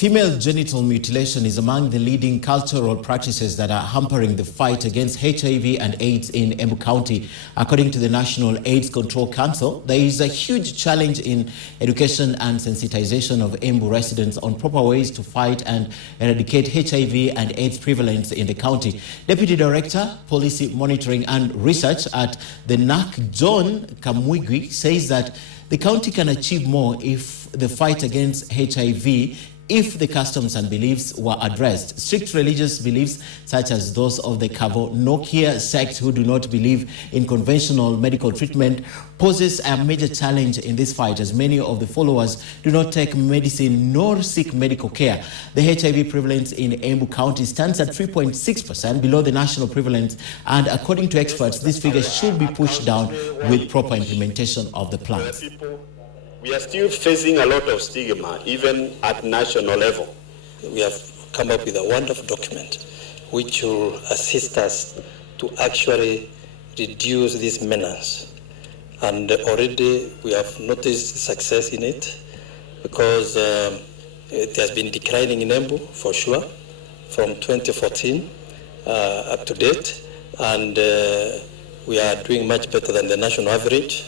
Female genital mutilation is among the leading cultural practices that are hampering the fight against HIV and AIDS in Embu County. According to the National AIDS Control Council, there is a huge challenge in education and sensitization of Embu residents on proper ways to fight and eradicate HIV and AIDS prevalence in the county. Deputy Director, Policy Monitoring and Research at the NAC, John Kamwigwi, says that the county can achieve more if the fight against HIV if the customs and beliefs were addressed. Strict religious beliefs, such as those of the Kavonokia sect, who do not believe in conventional medical treatment, poses a major challenge in this fight, as many of the followers do not take medicine nor seek medical care. The HIV prevalence in Embu County stands at 3.6%, below the national prevalence, and according to experts, this figure should be pushed down with proper implementation of the plans. We are still facing a lot of stigma, even at national level. We have come up with a wonderful document which will assist us to actually reduce this menace. And already we have noticed success in it, because it has been declining in Embu for sure from 2014 up to date, and we are doing much better than the national average.